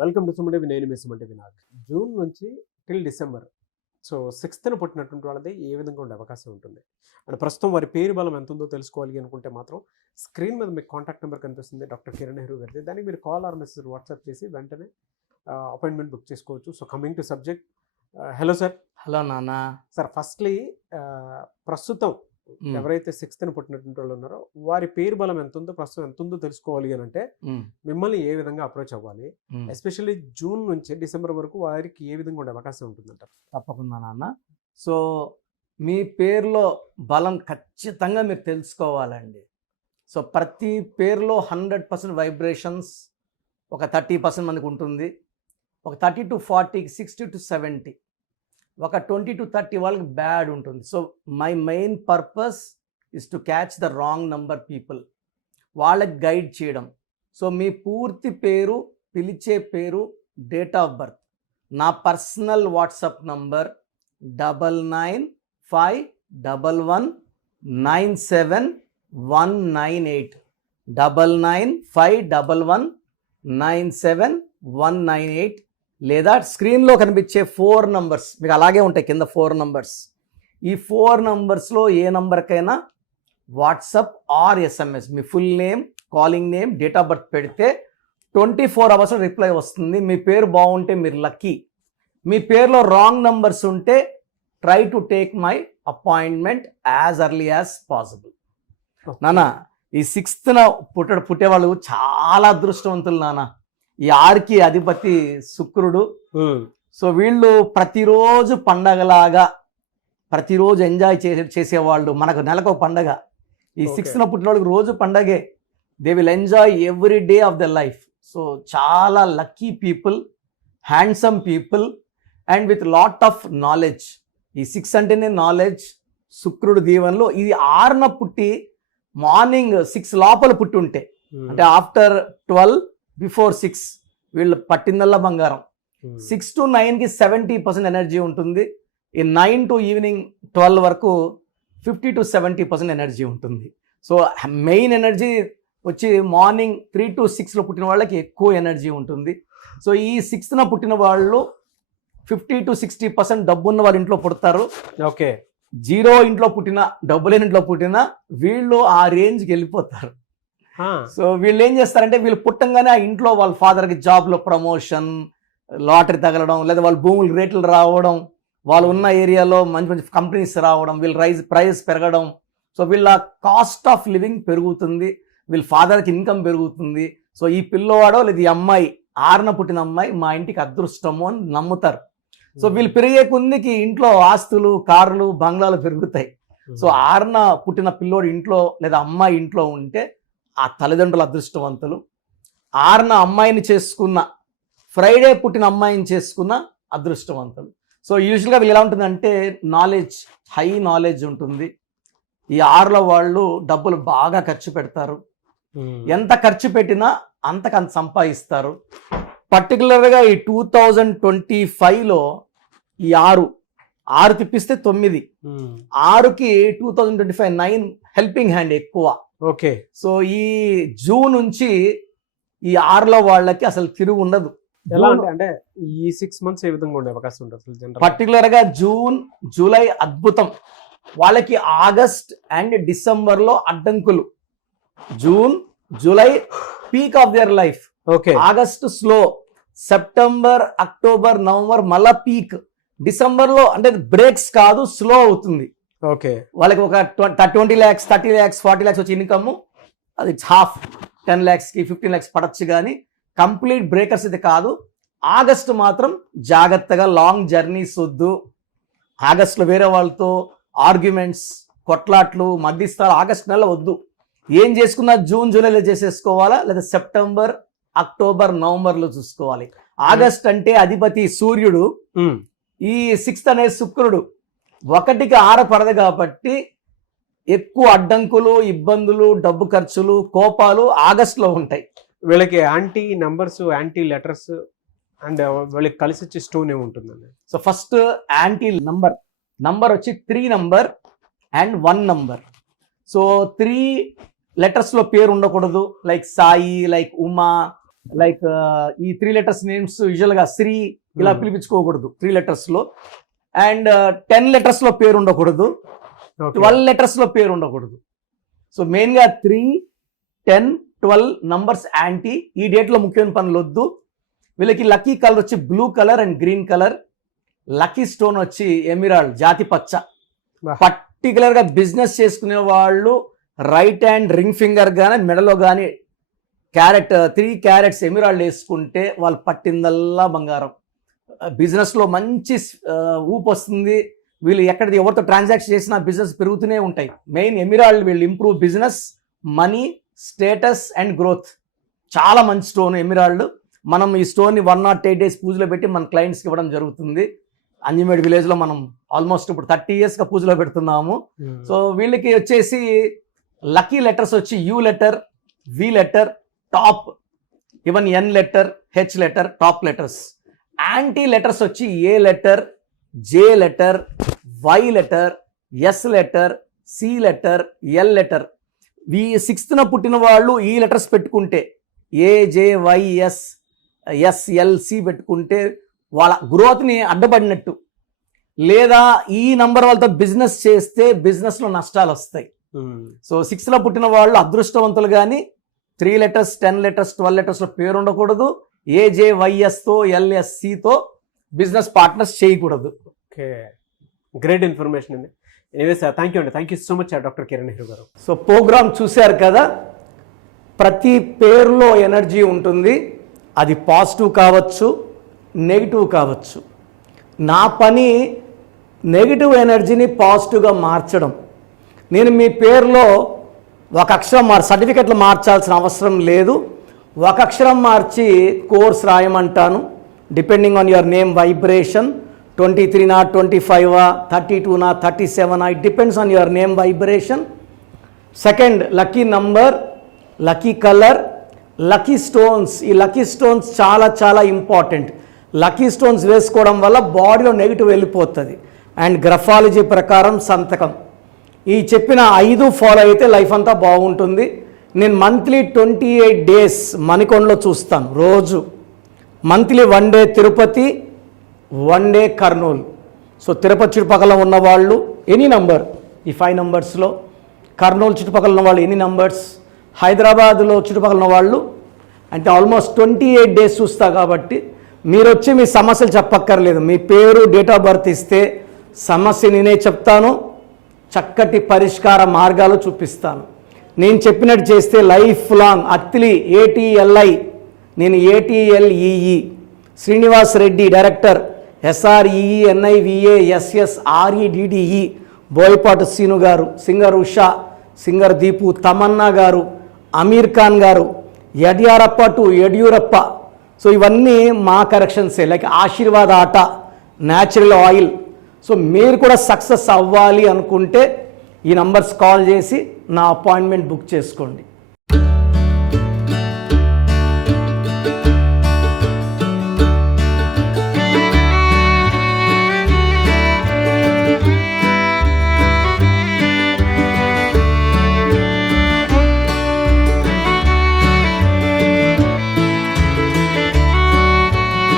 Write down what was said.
Welcome to Suman TV. నేను మీ Suman TV Vinayak. June నుంచి till December, so 6th పుట్టినటువంటి వాళ్ళది ఏ విధంగా ఉండే అవకాశం ఉంటుంది అండ్ ప్రస్తుతం వారి పేరు బలం ఎంత ఉందో తెలుసుకోవాలి అనుకుంటే మాత్రం స్క్రీన్ మీద మీకు కాంటాక్ట్ నెంబర్ కనిపిస్తుంది, డాక్టర్ కిరణ్ నెహ్రూ గారిది. దానికి మీరు కాల్ ఆర్ మెసేజ్ వాట్సాప్ చేసి వెంటనే అపాయింట్మెంట్ బుక్ చేసుకోవచ్చు. So coming to subject, hello sir. Hello నాన్న. సార్ ఫస్ట్లీ ప్రస్తుతం ఎవరైతే 6th పుట్టినటువంటి వాళ్ళు ఉన్నారో వారి పేరు బలం ఎంత ఉందో, ప్రస్తుతం ఎంత ఉందో తెలుసుకోవాలి అని అంటే మిమ్మల్ని ఏ విధంగా అప్రోచ్ అవ్వాలి, ఎస్పెషల్లీ జూన్ నుంచి డిసెంబర్ వరకు వారికి ఏ విధంగా ఉండే అవకాశం ఉంటుందంటారు? తప్పకుండా నాన్న. సో మీ పేరులో బలం ఖచ్చితంగా మీరు తెలుసుకోవాలండి. సో ప్రతి పేరులో 100% వైబ్రేషన్స్ ఒక 30% మనకు ఉంటుంది, ఒక 30 to 40, 60 to 70, ఒక 20 to 30 వాళ్ళకి బ్యాడ్ ఉంటుంది. So my main purpose is to catch the wrong number people, వాళ్ళకి గైడ్ చేయడం. సో మీ పూర్తి పేరు, పిలిచే పేరు, డేట్ ఆఫ్ బర్త్, నా పర్సనల్ వాట్సాప్ నంబర్ 9951197198, 9951197198, లేదా స్క్రీన్లో కనిపించే 4 నంబర్స్ మీకు అలాగే ఉంటాయి కింద 4 నంబర్స్. ఈ 4 నంబర్స్లో ఏ నంబర్కైనా వాట్సాప్ ఆర్ ఎస్ఎంఎస్ మీ full name, calling name, date of birth పెడితే 24 hours రిప్లై వస్తుంది. మీ పేరు బాగుంటే మీరు లక్కీ, మీ పేరులో రాంగ్ నంబర్స్ ఉంటే try to take my appointment as early as possible. నాన్న, ఈ 6th పుట్టేవాళ్ళు చాలా అదృష్టవంతులు నాన్న. ఈ 6కి అధిపతి శుక్రుడు. సో వీళ్ళు ప్రతిరోజు పండగలాగా ప్రతిరోజు ఎంజాయ్ చేసేవాళ్ళు. మనకు నెలకు ఒక పండగ. ఈ 6th పుట్టిన వాళ్ళకి రోజు పండగే. They will enjoy every day of the life. So చాలా lucky people, handsome people and with lot of knowledge. ఈ 6 అంటేనే నాలెడ్జ్, శుక్రుడు దీవెనలు. ఇది 6న పుట్టి మార్నింగ్ 6 లోపల పుట్టి ఉంటే, అంటే ఆఫ్టర్ 12 బిఫోర్ 6 వీళ్ళు పట్టిందల్లా బంగారం. 6 to 9కి 70% ఎనర్జీ ఉంటుంది. ఈ 9 to ఈవినింగ్ 12 వరకు 50 to 70% ఎనర్జీ ఉంటుంది. సో మెయిన్ ఎనర్జీ వచ్చి మార్నింగ్ 3 to 6లో పుట్టిన వాళ్ళకి ఎక్కువ ఎనర్జీ ఉంటుంది. సో ఈ 6న పుట్టిన వాళ్ళు 50 to 60% డబ్బున్న వాళ్ళ ఇంట్లో పుడతారు. ఓకే, 0 ఇంట్లో పుట్టిన, డబ్బు లేని ఇంట్లో పుట్టిన వీళ్ళు ఆ రేంజ్కి వెళ్ళిపోతారు. సో వీళ్ళు ఏం చేస్తారంటే వీళ్ళు పుట్టంగానే ఆ ఇంట్లో వాళ్ళ ఫాదర్కి జాబ్లో ప్రమోషన్, లాటరీ తగలడం, లేదా వాళ్ళ భూములు రేట్లు రావడం, వాళ్ళు ఉన్న ఏరియాలో మంచి మంచి కంపెనీస్ రావడం, వీళ్ళ ప్రైస్ పెరగడం. సో వీళ్ళ కాస్ట్ ఆఫ్ లివింగ్ పెరుగుతుంది, వీళ్ళ ఫాదర్కి ఇన్కమ్ పెరుగుతుంది. సో ఈ పిల్లవాడో లేదా ఈ అమ్మాయి, 6న పుట్టిన అమ్మాయి మా ఇంటికి అదృష్టము అని నమ్ముతారు. సో వీళ్ళు పెరిగే కొద్దికి ఇంట్లో ఆస్తులు, కార్లు, బంగ్లాలు పెరుగుతాయి. సో 6న పుట్టిన పిల్లోడు ఇంట్లో లేదా అమ్మాయి ఇంట్లో ఉంటే ఆ తల్లిదండ్రులు అదృష్టవంతులు. 6న అమ్మాయిని చేసుకున్న, ఫ్రైడే పుట్టిన అమ్మాయిని చేసుకున్న అదృష్టవంతులు. సో యూజువల్గా వీళ్ళు ఎలా ఉంటుందంటే నాలెడ్జ్, హై నాలెడ్జ్ ఉంటుంది. ఈ 6లో వాళ్ళు డబ్బులు బాగా ఖర్చు పెడతారు. ఎంత ఖర్చు పెట్టినా అంతకంత సంపాదిస్తారు. పర్టికులర్గా ఈ 2025లో ఈ 6 తిప్పిస్తే 9, 6కి 2025 9 హెల్పింగ్ హ్యాండ్ ఎక్కువ. ఓకే, సో ఈ జూన్ నుంచి ఈ 6లో వాళ్ళకి అసలు తిరుగు ఉండదు. ఎలా అంటే ఈ 6 months ఏ విధంగా ఉండే అవకాశం ఉంటుంది? పర్టికులర్గా జూన్, జూలై అద్భుతం. వాళ్ళకి ఆగస్ట్ అండ్ డిసెంబర్లో అడ్డంకులు. June, July peak of their life. Okay, August slow, September, October, November మళ్ళా పీక్. డిసెంబర్లో అంటే బ్రేక్స్ కాదు, స్లో అవుతుంది. ఓకే, వాళ్ళకి ఒక 20 lakhs, 30 lakhs, 40 lakhs వచ్చి ఇన్కమ్, అది హాఫ్ 10 lakhsకి 15 lakhs పడచ్చు, కానీ కంప్లీట్ బ్రేకర్స్ ఇది కాదు. ఆగస్ట్ మాత్రం జాగ్రత్తగా, లాంగ్ జర్నీస్ వద్దు. ఆగస్ట్లో వేరే వాళ్ళతో ఆర్గ్యుమెంట్స్, కొట్లాట్లు, మధ్యస్థాలు ఆగస్ట్ నెల వద్దు. ఏం చేసుకున్నా జూన్, జూలైలో చేసేసుకోవాలా, లేదా సెప్టెంబర్, అక్టోబర్, నవంబర్లో చూసుకోవాలి. ఆగస్ట్ అంటే అధిపతి సూర్యుడు, ఈ 6th అనే శుక్రుడు. 1కి 6 పడదు కాబట్టి ఎక్కువ అడ్డంకులు, ఇబ్బందులు, డబ్బు ఖర్చులు, కోపాలు ఆగస్టులో ఉంటాయి. వీళ్ళకి anti numbers, anti letters and వీళ్ళకి కలిసి వచ్చే స్టోన్ ఏముంటుందండి? సో ఫస్ట్ యాంటీ నంబర్ వచ్చి 3 number and 1 number. So 3 letters లో పేరు ఉండకూడదు. Like Sai, like Uma, like ఈ 3 letters నేమ్స్ యూజువల్గా శ్రీ ఇలా పిలిపించుకోకూడదు 3 letters లో. అండ్ 10 letters లో పేరు ఉండకూడదు, 12 letters లో పేరు ఉండకూడదు. సో మెయిన్గా 3, 10, 12 నంబర్స్ యాంటీ. ఈ డేట్లో ముఖ్యమైన పనులు వద్దు. వీళ్ళకి లక్కీ కలర్ వచ్చి blue colour and green colour. Lucky stone వచ్చి ఎమిరాల్డ్, జాతి పచ్చ. పర్టికులర్గా బిజినెస్ చేసుకునే వాళ్ళు రైట్ హ్యాండ్ రింగ్ ఫింగర్ కానీ మెడలో కానీ 3 carats ఎమిరాల్డ్ వేసుకుంటే వాళ్ళు పట్టిందల్లా బంగారం. బిజినెస్లో మంచి ఊపు వస్తుంది. వీళ్ళు ఎవరితో ట్రాన్సాక్షన్ చేసినా బిజినెస్ పెరుగుతూనే ఉంటాయి. మెయిన్ ఎమిరాల్డ్ వీళ్ళు improve business, money, status and growth. చాలా మంచి స్టోన్ ఎమిరాల్డ్. మనం ఈ స్టోన్ని 108 days పూజలో పెట్టి మన క్లయింట్స్కి ఇవ్వడం జరుగుతుంది. అంజిమేడ్ విలేజ్లో మనం ఆల్మోస్ట్ ఇప్పుడు 30 yearsగా పూజలో పెడుతున్నాము. సో వీళ్ళకి వచ్చేసి లక్కీ లెటర్స్ వచ్చి U letter, V letter, top, even N letter, H letter, top letters. Anti letters వచ్చి A letter, J letter, Y letter, S letter, C letter, L letter. 6th పుట్టిన వాళ్ళు ఈ లెటర్స్ పెట్టుకుంటే A, J, Y, S, L, C పెట్టుకుంటే వాళ్ళ గ్రోత్ని అడ్డపడినట్టు. లేదా ఈ number వాళ్ళతో బిజినెస్ చేస్తే బిజినెస్లో నష్టాలు వస్తాయి. సో 6th పుట్టిన వాళ్ళు అదృష్టవంతులు. కానీ 3 letters, 10 letters, 12 letters లో పేరు ఉండకూడదు. ఏజేవైఎస్తో, ఎల్ఎస్సితో బిజినెస్ పార్ట్నర్స్ చేయకూడదు. ఓకే, గ్రేట్ ఇన్ఫర్మేషన్ అండి. Anyway sir, thank you so much doctor Kiran Nehru గారు. సో ప్రోగ్రామ్ చూశారు కదా, ప్రతి పేరులో ఎనర్జీ ఉంటుంది. అది పాజిటివ్ కావచ్చు, నెగిటివ్ కావచ్చు. నా పని నెగిటివ్ ఎనర్జీని పాజిటివ్గా మార్చడం. నేను మీ పేరులో ఒక అక్షరం సర్టిఫికెట్లు మార్చాల్సిన అవసరం లేదు. ఒక అక్షరం మార్చి కోర్స్ రాయమంటాను. Depending on your name vibration 23 25 32 37 it depends on your name vibration. Second, lucky number, lucky colour, lucky stones. ఈ లక్కీ స్టోన్స్ చాలా చాలా ఇంపార్టెంట్. లక్కీ స్టోన్స్ వేసుకోవడం వల్ల బాడీలో నెగిటివ్ వెళ్ళిపోతుంది. అండ్ గ్రఫాలజీ ప్రకారం సంతకం. ఈ చెప్పిన 5 ఫాలో అయితే లైఫ్ అంతా బాగుంటుంది. నేను మంత్లీ 28 days మణికొండలో చూస్తాను రోజు. Monthly 1 day Tirupati, 1 day Kurnool. So Tirupati చుట్టుపక్కల ఉన్నవాళ్ళు ఎనీ నంబర్, ఈ 5 numbers, కర్నూలు చుట్టుపక్కల ఉన్న వాళ్ళు ఎనీ నంబర్స్, హైదరాబాద్లో చుట్టుపక్కల ఉన్న వాళ్ళు అంటే ఆల్మోస్ట్ 28 days చూస్తా. కాబట్టి మీరు వచ్చి మీ సమస్యలు చెప్పక్కర్లేదు. మీ పేరు, డేట్ ఆఫ్ బర్త్ ఇస్తే సమస్య నేనే చెప్తాను, చక్కటి పరిష్కార మార్గాలు చూపిస్తాను. నేను చెప్పినట్టు చేస్తే లైఫ్ లాంగ్. అత్తిలి ATLI, నేను ATLEE, Srinivas Reddy director, SREENIVASSREDDE, Boyapati Seenu గారు, సింగర్ ఉషా, సింగర్ దీపు, తమన్నా గారు, అమీర్ ఖాన్ గారు, యడ్యూరప్ప. సో ఇవన్నీ మా కరెక్షన్సే. లైక్ ఆశీర్వాద్ ఆట, న్యాచురల్ ఆయిల్. సో మీరు కూడా సక్సెస్ అవ్వాలి అనుకుంటే ఈ నంబర్స్ కాల్ చేసి నా అపాయింట్మెంట్ బుక్ చేసుకోండి.